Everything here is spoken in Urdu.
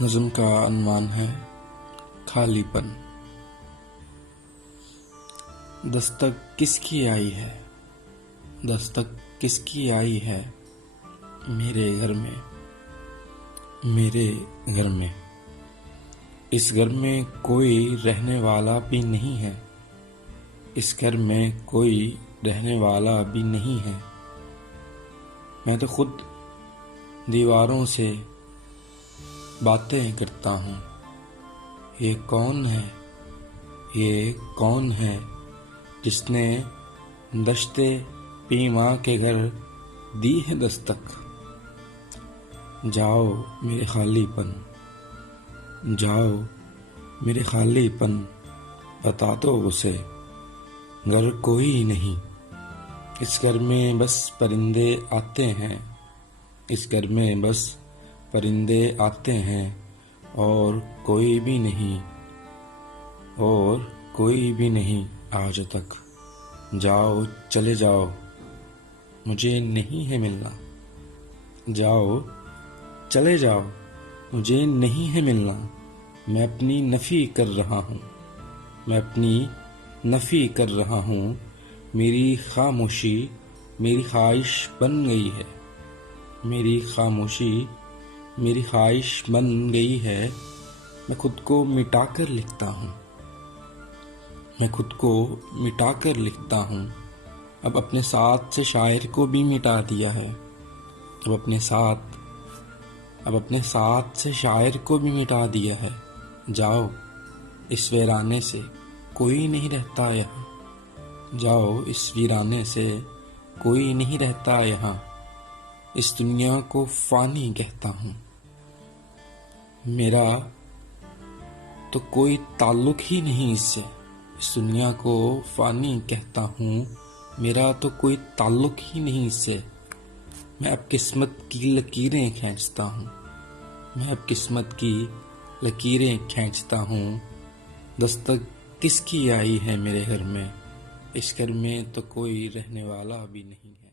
نظم کا عنوان ہے خالی پن۔ دستک کس کی آئی ہے، دستک کس کی آئی ہے میرے گھر میں، میرے گھر میں۔ اس گھر میں کوئی رہنے والا بھی نہیں ہے، اس گھر میں کوئی رہنے والا بھی نہیں ہے۔ میں تو خود دیواروں سے باتیں کرتا ہوں، یہ کون ہے، یہ کون ہے جس نے دشتے پیما کے گھر دی ہے دستک۔ جاؤ میرے خالی پن، جاؤ میرے خالی پن، بتا دو اسے گھر کوئی نہیں۔ اس گھر میں بس پرندے آتے ہیں، اس گھر میں بس پرندے آتے ہیں، اور کوئی بھی نہیں، اور کوئی بھی نہیں آج تک۔ جاؤ چلے جاؤ، مجھے نہیں ہے ملنا، جاؤ چلے جاؤ، مجھے نہیں ہے ملنا۔ میں اپنی نفی کر رہا ہوں، میں اپنی نفی کر رہا ہوں۔ میری خاموشی میری خواہش بن گئی ہے، میری خاموشی میری خواہش بن گئی ہے۔ میں خود کو مٹا کر لکھتا ہوں، میں خود کو مٹا کر لکھتا ہوں۔ اب اپنے ساتھ سے شاعر کو بھی مٹا دیا ہے، اب اپنے ساتھ سے شاعر کو بھی مٹا دیا ہے۔ جاؤ اس ویرانے سے، کوئی نہیں رہتا یہاں، جاؤ اس ویرانے سے، کوئی نہیں رہتا یہاں۔ اس دنیا کو فانی کہتا ہوں، میرا تو کوئی تعلق ہی نہیں اس سے۔ اس دنیا کو فانی کہتا ہوں، میرا تو کوئی تعلق ہی نہیں اس سے۔ میں اب قسمت کی لکیریں کھینچتا ہوں، میں اب قسمت کی لکیریں کھینچتا ہوں۔ دستک کس کی آئی ہے میرے گھر میں، اس گھر میں تو کوئی رہنے والا بھی نہیں ہے۔